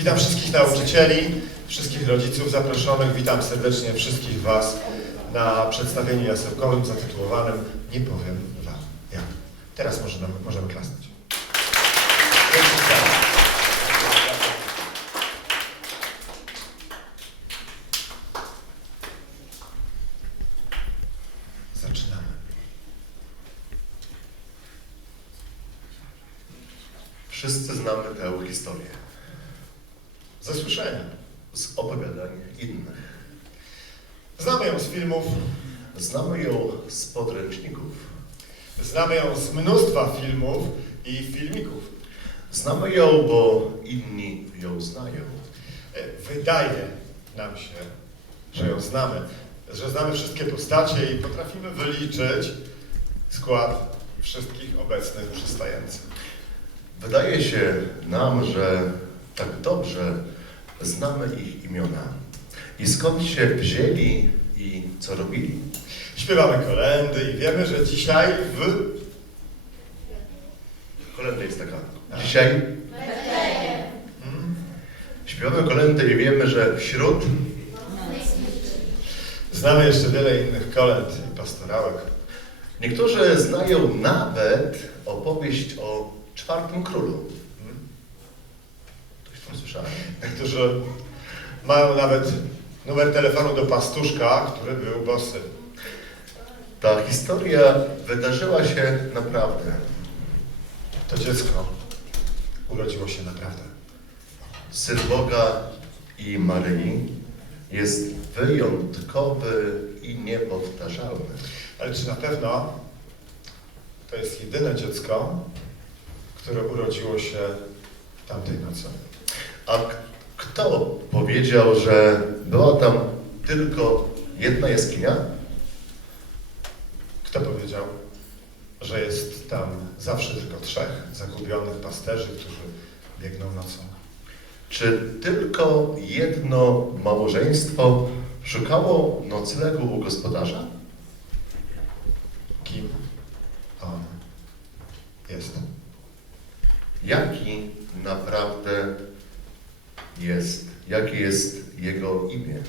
Witam wszystkich nauczycieli, wszystkich rodziców zaproszonych. Witam serdecznie wszystkich Was na przedstawieniu jasełkowym zatytułowanym Nie powiem Wam jak. Teraz możemy, możemy klasnąć. Wszyscy znamy tę historię Ze słyszenia. z opowiadań innych. Znamy ją z filmów, Znamy ją z podręczników. znamy ją z mnóstwa filmów i filmików. Znamy ją, bo inni ją znają. E, Wydaje nam się, że ją znamy, że znamy wszystkie postacie i potrafimy wyliczyć skład wszystkich obecnych przystających. Wydaje się nam, że tak dobrze znamy ich imiona i skąd się wzięli i co robili. Śpiewamy kolendy i wiemy, że dzisiaj w... Kolenda jest taka. Dzisiaj Hmm? śpiewamy kolendę i wiemy, że wśród Znamy jeszcze wiele innych kolęd i pastorałek. niektórzy znają nawet opowieść o czwartym królu. Słyszałem. Niektórzy mają nawet numer telefonu do pastuszka, który był bosy. Ta historia wydarzyła się naprawdę. To dziecko urodziło się naprawdę. Syn Boga i Maryi jest wyjątkowy i niepowtarzalny. Ale czy na pewno to jest jedyne dziecko, które urodziło się tamtej nocy? A kto powiedział, że była tam tylko jedna jaskinia? Kto powiedział, że jest tam zawsze tylko trzech zagubionych pasterzy, którzy biegną nocą? Czy tylko jedno małżeństwo szukało noclegu u gospodarza? Kim on jest? Jaki naprawdę jest? Jakie jest jego imię?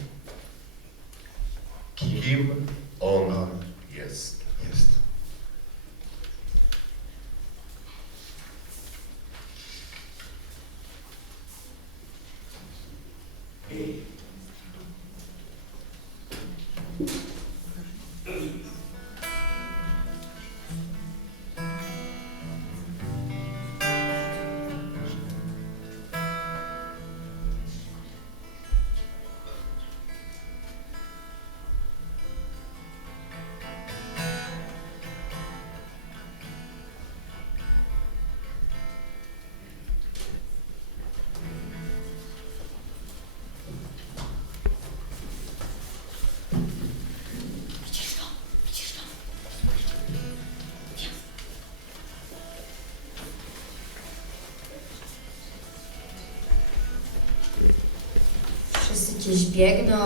Kim on jest? Gdzieś biegną,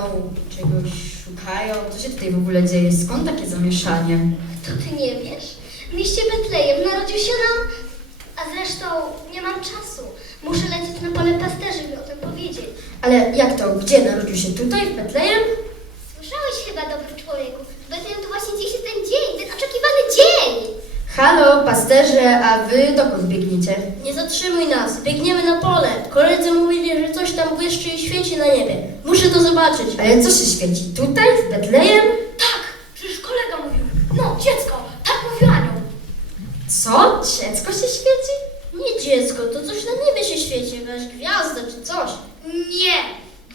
czegoś szukają. Co się tutaj w ogóle dzieje? Skąd takie zamieszanie? To ty nie wiesz? W mieście Betlejem narodził się nam, a zresztą nie mam czasu. Muszę lecieć na pole pasterzy i o tym powiedzieć. Ale jak to? Gdzie? Narodził się tutaj, w Betlejem? Słyszałeś chyba, dobry człowieku. W Betlejem to właśnie dziś jest ten dzień, ten oczekiwany dzień. Halo, pasterze, a wy dokąd biegniecie? Nie zatrzymuj nas, biegniemy na pole. Koledzy mówili, że coś tam błyszczy i świeci na niebie. Muszę to zobaczyć. Ale co się świeci? Tutaj, w Betlejem? Tak, przecież kolega mówił. No, dziecko, tak mówił anioł. Co? Dziecko się świeci? Nie dziecko, to coś na niebie się świeci, jakaś gwiazda czy coś. Nie,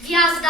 gwiazda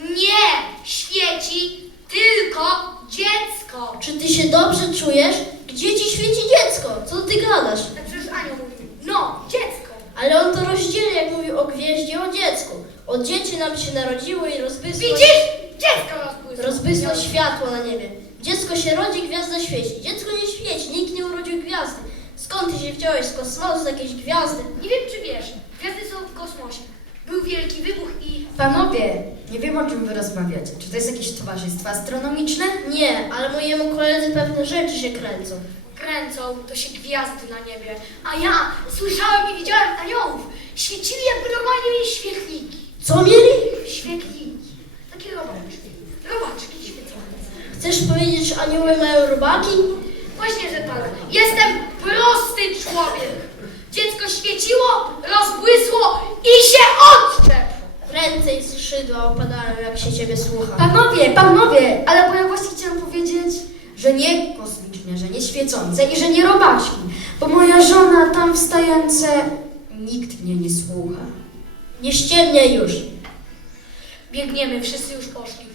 nie świeci, tylko dziecko. Czy ty się dobrze czujesz? Gdzie ci świeci dziecko? Co ty gadasz? Tak przecież anioł mówił. No, dziecko. Ale on to rozdzieli, jak mówił o gwieździe, o dziecku. Od dzieci nam się narodziło i rozbysło, Widzisz? Dziecko rozbłysło. rozbysło światło na niebie. Dziecko się rodzi, gwiazda świeci. Dziecko nie świeci, nikt nie urodził gwiazdy. Skąd ty się wziąłeś z kosmosu, z jakiejś gwiazdy? Nie wiem, czy wiesz, gwiazdy są w kosmosie. Był wielki wybuch i... Panowie, nie wiem o czym wy rozmawiacie. Czy to jest jakieś towarzystwo astronomiczne? Nie, ale mojemu koledze pewne rzeczy się kręcą. Kręcą to się gwiazdy na niebie. A ja słyszałem i widziałem aniołów. Świecili jakby normalnie mieli świetliki. Co mieli? Świetliki. Takie robaczki. Robaczki świecące. Chcesz powiedzieć, że anioły mają robaki? Właśnie, że tak. Jestem prosty człowiek. Dziecko świeciło, rozbłysło i się odczep. Ręce i skrzydła opadają, jak się ciebie słucha. Panowie, panowie, ale bo ja właśnie chciałam powiedzieć, że nie kosmiczne, że nie świecące i że nie robaczki, bo moja żona tam wstające, nikt mnie nie słucha. Nie ściemniaj już. Biegniemy, wszyscy już poszli.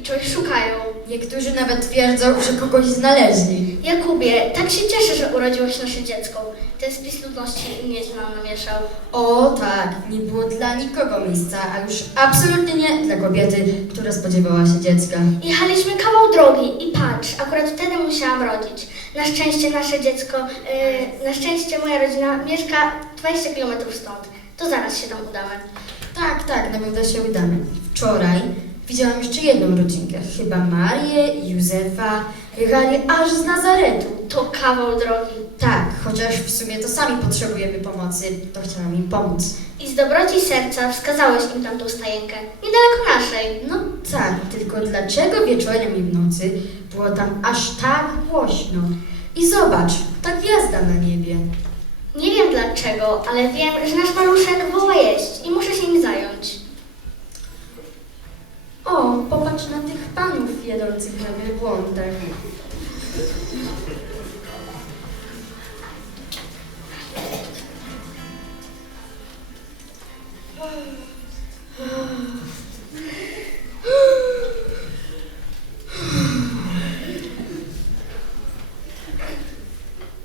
I czegoś szukają. Niektórzy nawet twierdzą, że kogoś znaleźli. Jakubie, tak się cieszę, że urodziło się nasze dziecko. Ten spis ludności nieźle nam namieszał. O tak, nie było dla nikogo miejsca, a już absolutnie nie dla kobiety, która spodziewała się dziecka. Jechaliśmy kawał drogi i patrz, akurat wtedy musiałam rodzić. Na szczęście nasze dziecko, yy, na szczęście moja rodzina mieszka 20 km stąd. To zaraz się tam udamy. Tak, tak, na pewno się udamy. Wczoraj widziałam jeszcze jedną rodzinkę, chyba Marię i Józefa. Jechali aż z Nazaretu. To kawał drogi. Tak, chociaż w sumie to sami potrzebujemy pomocy, to chciałam im pomóc. I z dobroci serca wskazałeś im tamtą stajenkę, niedaleko naszej. No tak, tylko dlaczego wieczorem i w nocy było tam aż tak głośno? I zobacz, ta gwiazda na niebie. Nie wiem dlaczego, ale wiem, że nasz maluszek woła jeść i muszę się nim zająć. O, popatrz na tych panów jedzących na wielbłądach.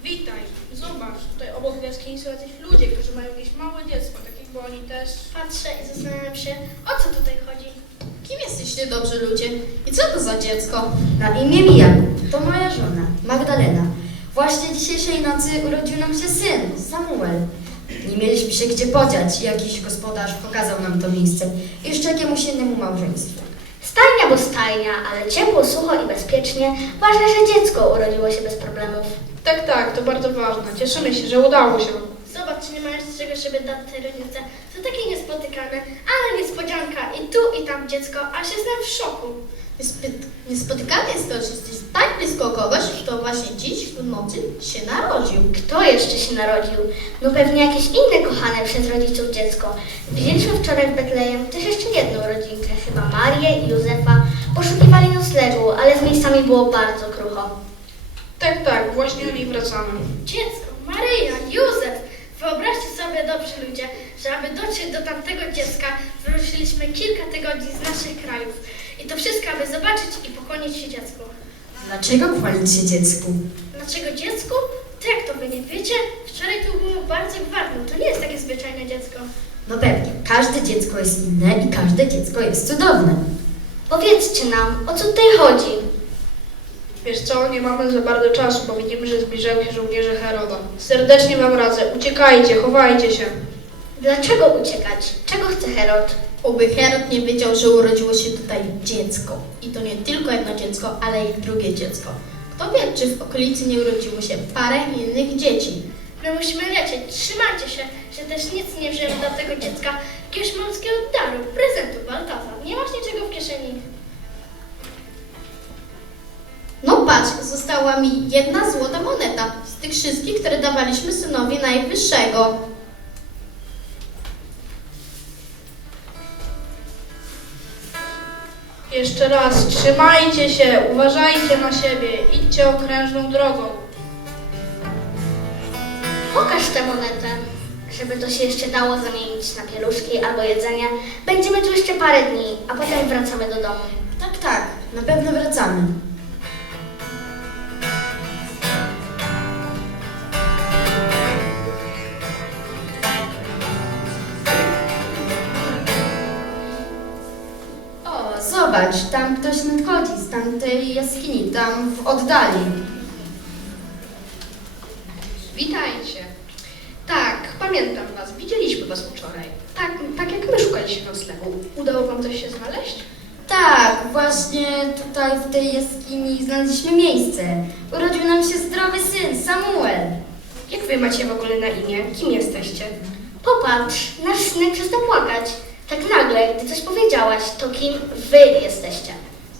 Witaj, zobacz, tutaj obok jaskini są jacyś ludzie, którzy mają jakieś małe dziecko, tak jakby oni też... Patrzę i zastanawiam się, o co tutaj chodzi. Jesteście dobrzy ludzie? I co to za dziecko? Na imię mi Jakub, to moja żona, Magdalena. Właśnie dzisiejszej nocy urodził nam się syn, Samuel. Nie mieliśmy się gdzie podziać i jakiś gospodarz pokazał nam to miejsce. Jeszcze jakiemuś innemu małżeństwu. Stajnia bo stajnia, ale ciepło, sucho i bezpiecznie. Ważne, że dziecko urodziło się bez problemów. Tak, tak, to bardzo ważne. Cieszymy się, że udało się. Sobie dać tej rodzice. To takie niespotykane, ale niespodzianka. I tu, i tam dziecko, aż jestem w szoku. Niespo- Niespotykane jest to, że jesteś tak blisko kogoś, kto właśnie dziś w nocy się narodził. Kto jeszcze się narodził? No pewnie jakieś inne kochane przez rodziców dziecko. Widzieliśmy wczoraj w Betlejem też jeszcze jedną rodzinkę, chyba Marię i Józefa. Poszukiwali noclegu, ale z miejscami było bardzo krucho. Tak, tak, właśnie o nich wracamy. Dziecko, Maryja, Józef! Wyobraźcie sobie, dobrzy ludzie, że aby dotrzeć do tamtego dziecka, wyruszyliśmy kilka tygodni z naszych krajów. I to wszystko, aby zobaczyć i pokłonić się dziecku. Dlaczego kłanić się dziecku? Dlaczego dziecku? To jak to wy nie wiecie? Wczoraj to było bardzo gwarne. To nie jest takie zwyczajne dziecko. No pewnie, każde dziecko jest inne i każde dziecko jest cudowne. Powiedzcie nam, o co tutaj chodzi? Wiesz co, nie mamy za bardzo czasu, bo widzimy, że zbliżają się żołnierze Heroda. Serdecznie wam radzę, uciekajcie, chowajcie się. Dlaczego uciekać? Czego chce Herod? Oby Herod nie wiedział, że urodziło się tutaj dziecko. I to nie tylko jedno dziecko, ale i drugie dziecko. Kto wie, czy w okolicy nie urodziło się parę innych dzieci. My musimy lecieć. Trzymajcie się, że też nic nie wzięły do tego dziecka. Jakiegoś malutkiego daru, prezentu, Baltaza. Nie masz niczego w kieszeni. Patrz, została mi jedna złota moneta z tych wszystkich, które dawaliśmy synowi najwyższego. Jeszcze raz, trzymajcie się, uważajcie na siebie, idźcie okrężną drogą. Pokaż tę monetę. Żeby to się jeszcze dało zamienić na pieluszki albo jedzenie. Będziemy tu jeszcze parę dni, a potem wracamy do domu. Tak, tak, na pewno wracamy. Zobacz, tam ktoś nadchodzi z tamtej jaskini, tam w oddali. Witajcie. pamiętam was, widzieliśmy was wczoraj. Tak, tak jak my szukaliśmy noclegu. Udało wam coś się znaleźć? Tak, właśnie tutaj w tej jaskini znaleźliśmy miejsce. Urodził nam się zdrowy syn, Samuel. Jak wy macie w ogóle na imię? Kim jesteście? Popatrz, nasz synek przestał płakać. Tak nagle, gdy coś powiedziałaś, to kim wy jesteście?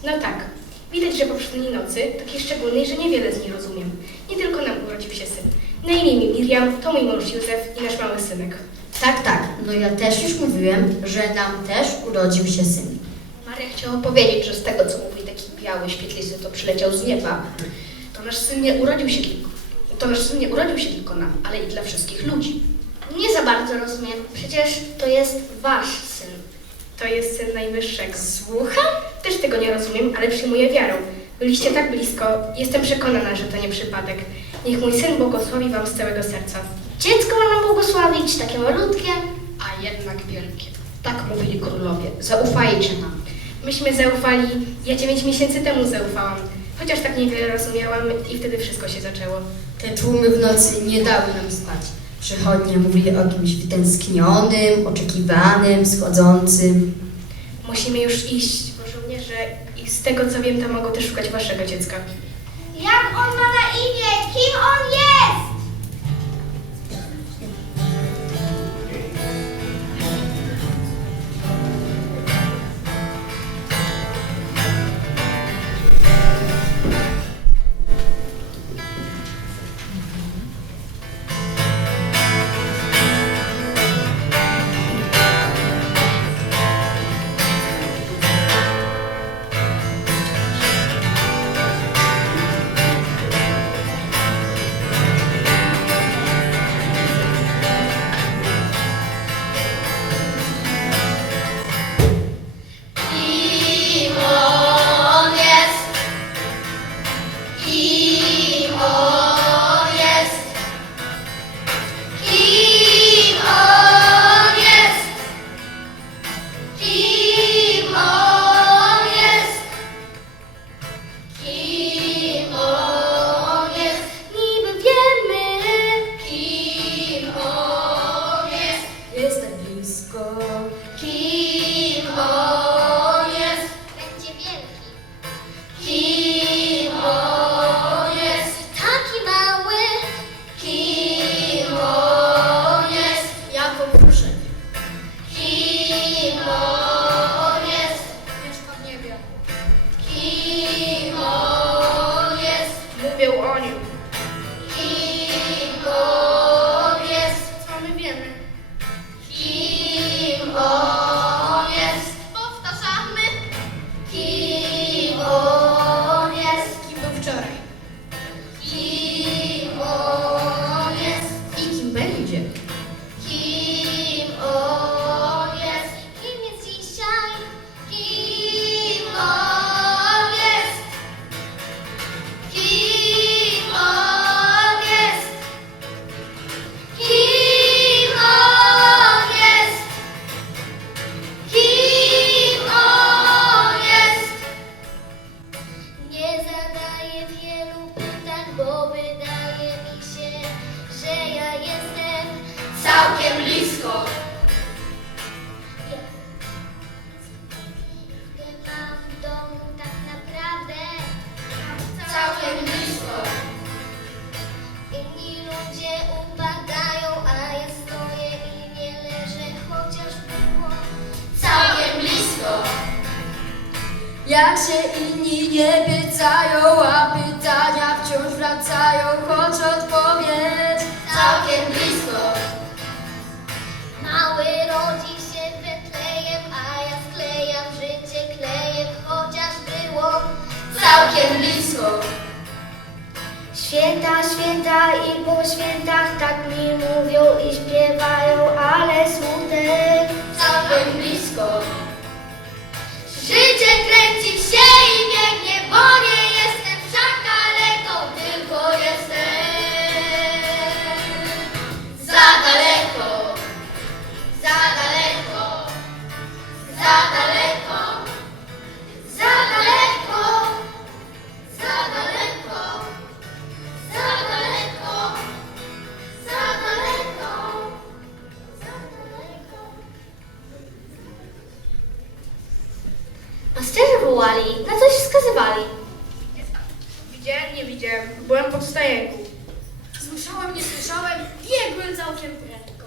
No tak. Widać, że poprzedniej nocy, takiej szczególnej, że niewiele z niej rozumiem. Nie tylko nam urodził się syn. Na imię mi Miriam, to mój mąż Józef i nasz mały synek. Tak, tak, no ja też już mówiłem, że nam też urodził się syn. Maria chciała powiedzieć, że z tego, co mówi taki biały, świetlisty, to przyleciał z nieba. To nasz syn nie urodził się tylko, to nasz syn nie urodził się tylko nam, ale i dla wszystkich ludzi. Nie za bardzo rozumiem. Przecież to jest wasz syn. To jest syn najwyższego. Słucham? Też tego nie rozumiem, ale przyjmuję wiarą. Byliście tak blisko. Jestem przekonana, że to nie przypadek. Niech mój syn błogosławi wam z całego serca. Dziecko ma nam błogosławić, takie malutkie. A jednak wielkie. Tak mówili królowie. Zaufajcie nam. Myśmy zaufali, ja dziewięć miesięcy temu zaufałam. Chociaż tak niewiele rozumiałam i wtedy wszystko się zaczęło. Te tłumy w nocy nie dały nam spać. Przychodnie mówili o kimś wytęsknionym, oczekiwanym, schodzącym. Musimy już iść, bo żołnierze i z tego co wiem, to mogą też szukać waszego dziecka. Jak on ma na imię? Kim on jest? Blisko. Święta, święta i po świętach tak mi mówią i śpiewają, ale smutek Całkiem blisko. Życie kręci się i biegnie, bo nie jestem wszak daleko, tylko jestem za daleko, za daleko, za daleko, wskazywali. Widziałem, nie widziałem. Byłem pod stajenką. Słyszałem, nie słyszałem, biegłem całkiem prędko.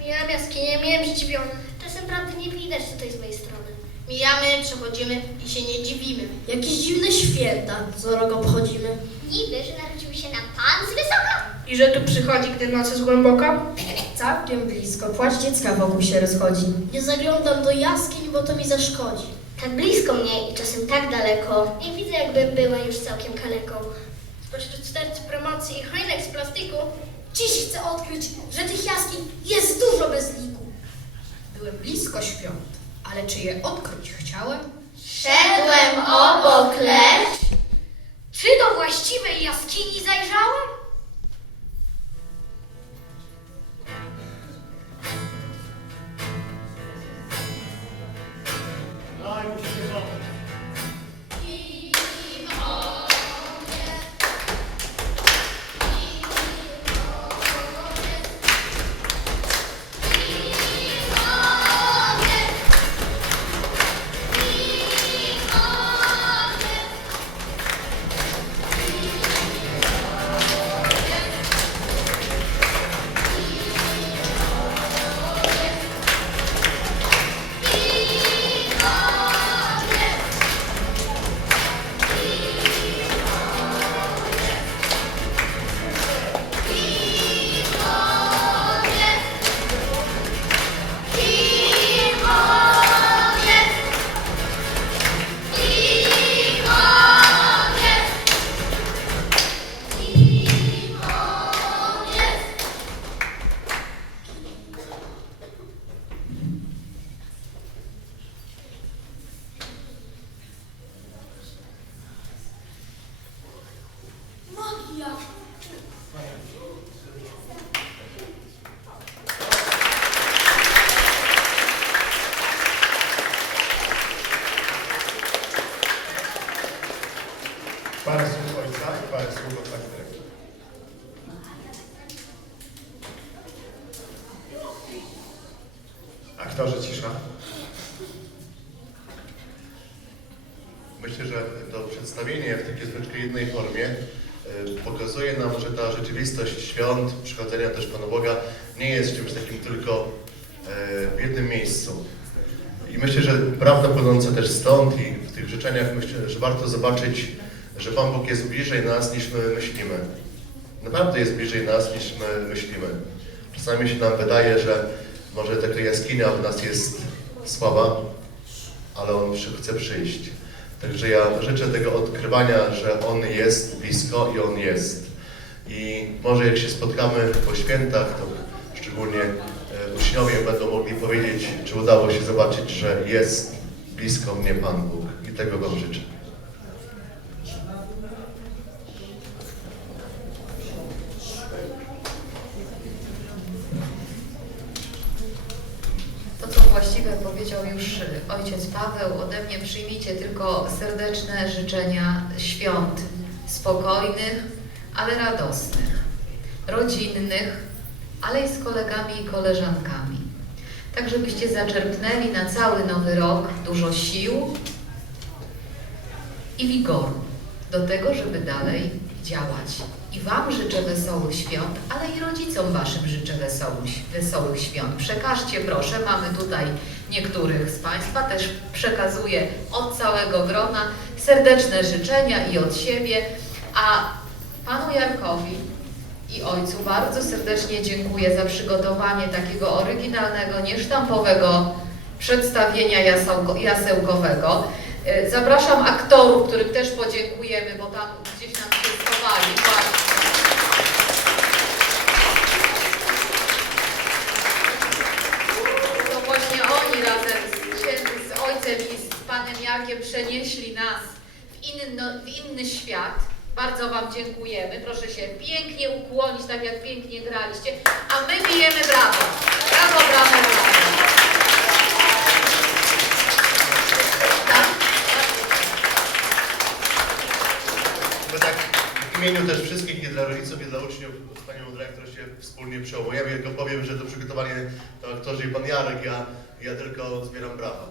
Mijałem jaskinię, miałem zdziwiony. Czasem prawdy nie widać tutaj z mojej strony. Mijamy, przechodzimy i się nie dziwimy. Jakieś dziwne święta, co rok obchodzimy. Niby, że narodził się nam Pan z wysoka. I że tu przychodzi, gdy noc jest głęboka? Całkiem blisko, płacz dziecka wokół się rozchodzi. Nie zaglądam do jaskiń, bo to mi zaszkodzi. Tak blisko mnie i czasem tak daleko. Nie widzę, jakbym była już całkiem kaleką. Spośród sterc promocji i choinek z plastiku, dziś chcę odkryć, że tych jaskiń jest dużo bez liku. Byłem blisko świąt, ale czy je odkryć chciałem? Szedłem obok, lecz Czy do właściwej jaskini zajrzałem? time. Myślę, że to przedstawienie w takiej troszeczkę jednej formie e, pokazuje nam, że ta rzeczywistość świąt, przychodzenia też Pana Boga nie jest czymś takim tylko e, w jednym miejscu. I myślę, że prawda płynąca też stąd i w tych życzeniach myślę, że warto zobaczyć, że Pan Bóg jest bliżej nas niż my myślimy. Naprawdę jest bliżej nas niż my myślimy. Czasami się nam wydaje, że może taka jaskinia w nas jest słaba, ale On chce przyjść. Także ja życzę tego odkrywania, że On jest blisko i On jest. I może jak się spotkamy po świętach, to szczególnie e, uczniowie będą mogli powiedzieć, czy udało się zobaczyć, że jest blisko mnie Pan Bóg. I tego Wam życzę. To, co właściwe powiedział już ojciec Paweł, ode mnie przyjmijcie tylko serdeczne życzenia świąt spokojnych, ale radosnych, rodzinnych, ale i z kolegami i koleżankami. Tak, żebyście zaczerpnęli na cały nowy rok dużo sił i wigoru do tego, żeby dalej działać. I Wam życzę wesołych świąt, ale i rodzicom Waszym życzę wesołych, wesołych świąt. Przekażcie proszę, mamy tutaj niektórych z Państwa, też przekazuję od całego grona serdeczne życzenia i od siebie, a Panu Jarkowi i Ojcu bardzo serdecznie dziękuję za przygotowanie takiego oryginalnego, niesztampowego przedstawienia jasełko, jasełkowego. E, Zapraszam aktorów, którym też podziękujemy, bo tam gdzieś nam Właśnie. To właśnie oni razem z, z ojcem i z panem Jarkiem przenieśli nas w, inno, w inny świat. Bardzo Wam dziękujemy. Proszę się pięknie ukłonić, tak jak pięknie graliście. A my bijemy brawo. Brawo, brawo, brawo. Imieniu też wszystkich i dla rodziców, i dla uczniów z Panią Dyrektor się wspólnie przełamujemy. Ja tylko powiem, że to przygotowali to aktorzy i Pan Jarek. Ja Ja tylko zbieram brawa.